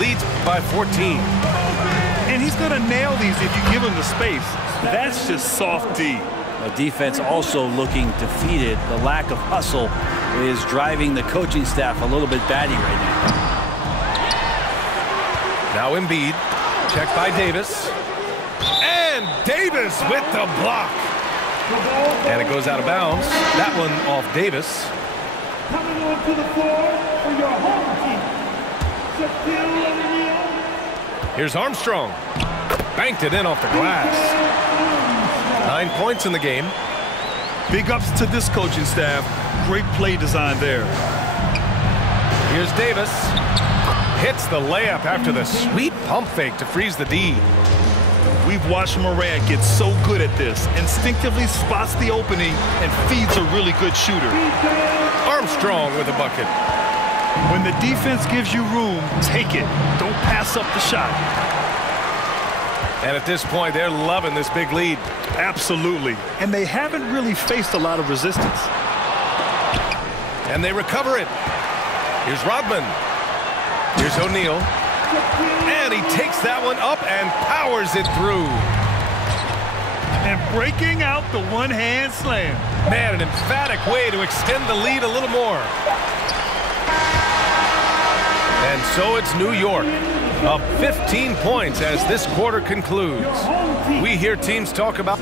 leads by 14. And he's going to nail these if you give him the space. That's just soft D. The defense also looking defeated. The lack of hustle is driving the coaching staff a little bit batty right now. Now Embiid, checked by Davis. And Davis with the block. And it goes out of bounds. That one off Davis. Coming onto the floor for your home team. Here's Armstrong. Banked it in off the glass. 9 points in the game. Big ups to this coaching staff. Great play design there. Here's Davis. Hits the layup after the sweet pump fake to freeze the D. We've watched Morant get so good at this. Instinctively spots the opening and feeds a really good shooter. Armstrong with a bucket. When the defense gives you room, take it. Don't pass up the shot. And at this point, they're loving this big lead. Absolutely. And they haven't really faced a lot of resistance. And they recover it. Here's Rodman. Here's O'Neal. And he takes that one up and powers it through. And breaking out the one-hand slam. Man, an emphatic way to extend the lead a little more. And so it's New York, up 15 points as this quarter concludes. We hear teams talk about...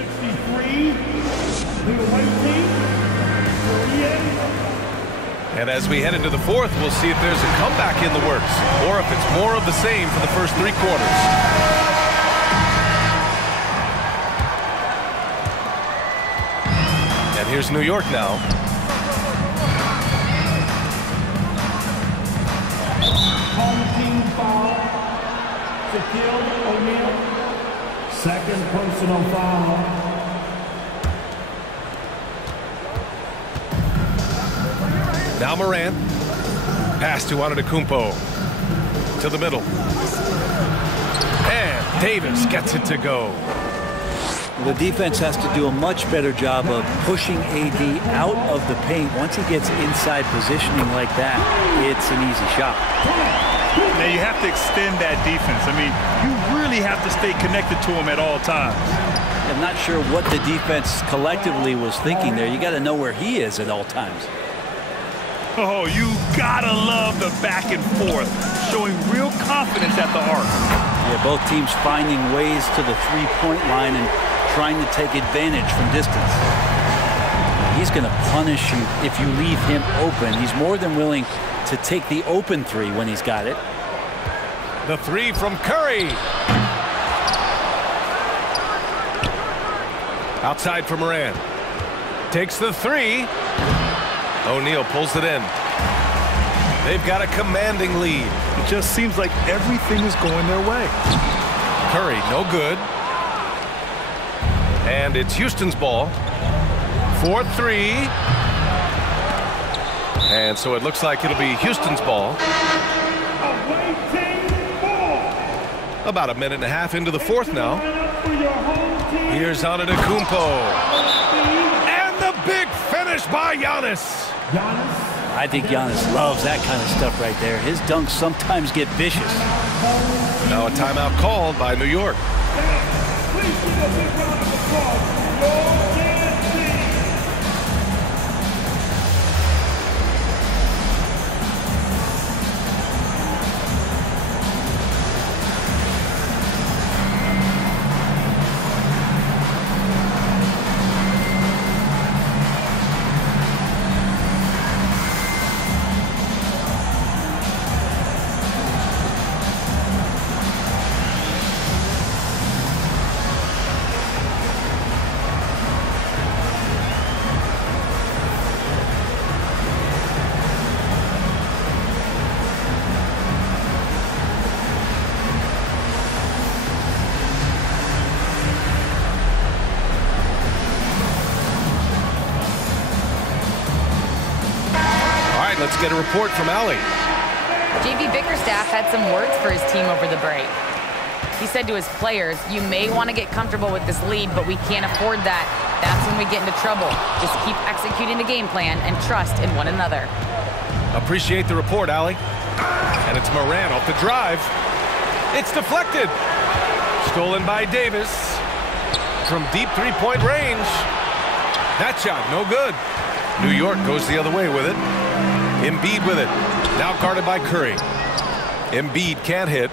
And as we head into the fourth, we'll see if there's a comeback in the works, or if it's more of the same for the first 3 quarters. And here's New York now. Home team foul. Shaquille O'Neal. Second personal foul. Now Morant. Pass to Antetokounmpo. To the middle. And Davis gets it to go. The defense has to do a much better job of pushing AD out of the paint. Once he gets inside positioning like that, it's an easy shot. Now you have to extend that defense. I mean, you really have to stay connected to him at all times. I'm not sure what the defense collectively was thinking there. You got to know where he is at all times. Oh, you gotta love the back and forth, showing real confidence at the arc. Yeah, both teams finding ways to the three-point line and trying to take advantage from distance. He's going to punish you if you leave him open. He's more than willing to take the open three when he's got it. The three from Curry. Outside for Morant. Takes the three. O'Neal pulls it in. They've got a commanding lead. It just seems like everything is going their way. Curry, no good. And it's Houston's ball. 4-3. And so it looks like it'll be Houston's ball. About a minute and a half into the fourth now. Here's Antetokounmpo. And the big finish by Giannis. I think Giannis loves that kind of stuff right there. His dunks sometimes get vicious. Now a timeout called by New York. Let's get a report from Allie. JV Bickerstaff had some words for his team over the break. He said to his players, you may want to get comfortable with this lead, but we can't afford that. That's when we get into trouble. Just keep executing the game plan and trust in one another. Appreciate the report, Allie. And it's Morant off the drive. It's deflected. Stolen by Davis. From deep three-point range. That shot, no good. New York goes the other way with it. Embiid with it. Now guarded by Curry. Embiid can't hit.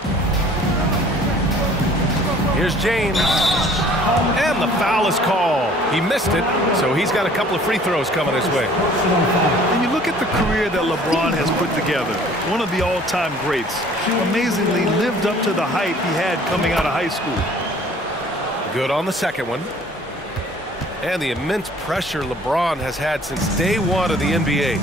Here's James. And the foul is called. He missed it, so he's got a couple of free throws coming his way. And you look at the career that LeBron has put together. One of the all-time greats. Amazingly lived up to the hype he had coming out of high school. Good on the second one. And the immense pressure LeBron has had since day one of the NBA.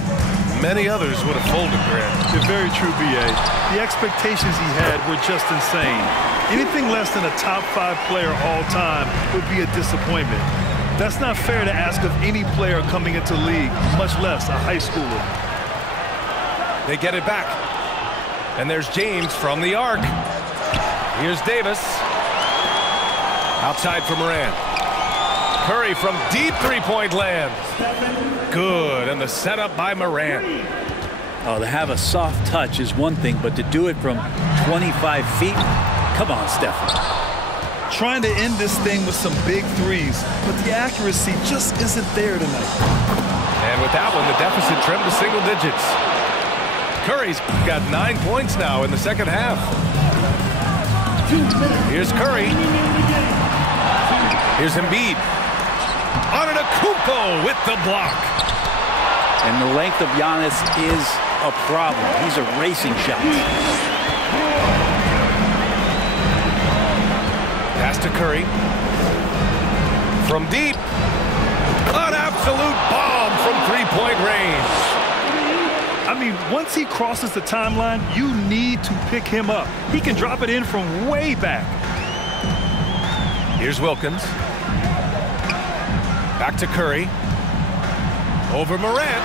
Many others would have folded, Grant. You're very true, B.A. The expectations he had were just insane. Anything less than a top 5 player all time would be a disappointment. That's not fair to ask of any player coming into the league, much less a high schooler. They get it back. And there's James from the arc. Here's Davis. Outside for Morant. Curry from deep three-point land. Good, and the setup by Morant. Oh, to have a soft touch is one thing, but to do it from 25 feet, come on, Stephen. Trying to end this thing with some big threes, but the accuracy just isn't there tonight. And with that one, the deficit trimmed to single digits. Curry's got 9 points now in the second half. Here's Curry. Here's Embiid. Antetokounmpo with the block. And the length of Giannis is a problem. He's erasing shots. Pass to Curry. From deep. An absolute bomb from three-point range. I mean, once he crosses the timeline, you need to pick him up. He can drop it in from way back. Here's Wilkins. Back to Curry. Over Morant.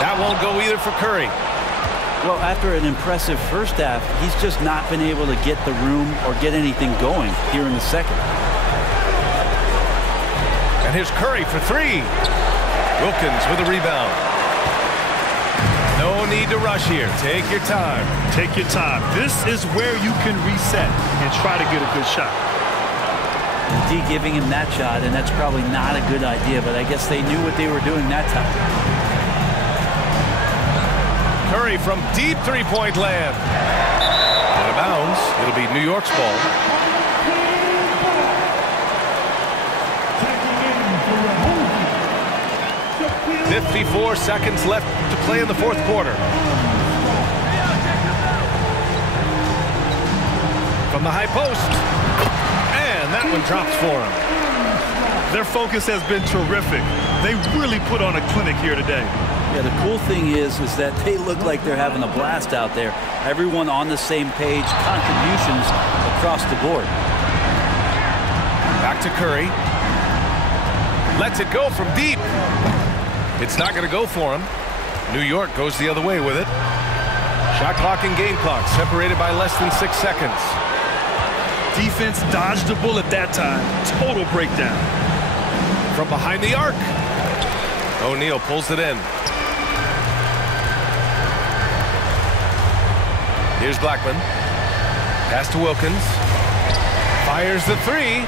That won't go either for Curry. Well, after an impressive first half, he's just not been able to get the room or get anything going here in the second. And here's Curry for three. Wilkins with a rebound. No need to rush here. Take your time. Take your time. This is where you can reset and try to get a good shot. D giving him that shot, and that's probably not a good idea, but I guess they knew what they were doing that time. Curry from deep three-point land. Out of bounds. It'll be New York's ball. 54 seconds left to play in the fourth quarter. From the high post. And that one drops for him. Their focus has been terrific. They really put on a clinic here today. Yeah, the cool thing is that they look like they're having a blast out there. Everyone on the same page, contributions across the board. Back to Curry. Lets it go from deep. It's not going to go for him. New York goes the other way with it. Shot clock and game clock separated by less than 6 seconds. Defense dodged the bullet that time. Total breakdown. From behind the arc. O'Neal pulls it in. Here's Blackman. Pass to Wilkins. Fires the three.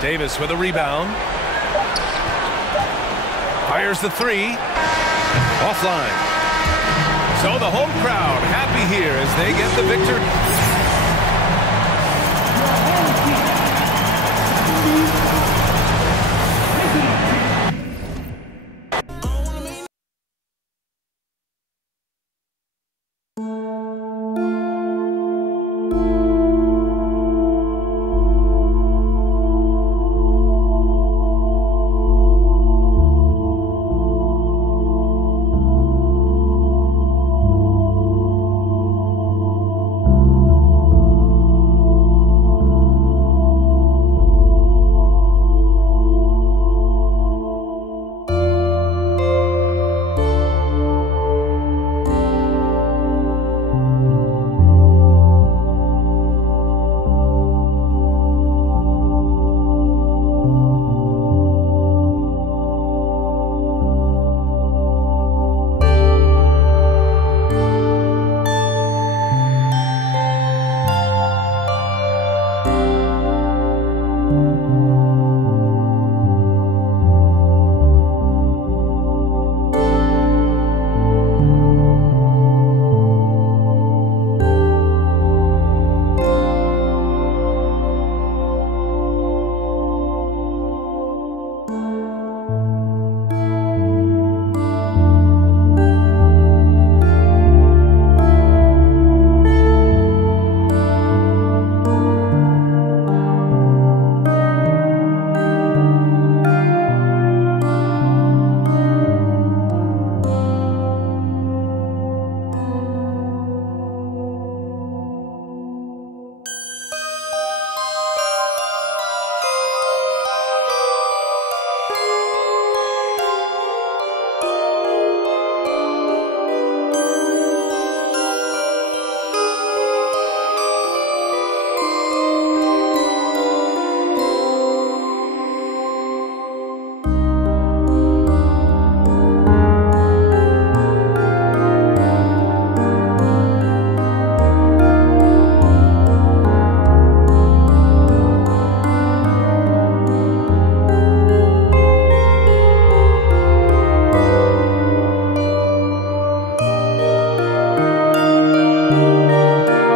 Davis with a rebound. Fires the three. Offline. So the home crowd happy here as they get the victory.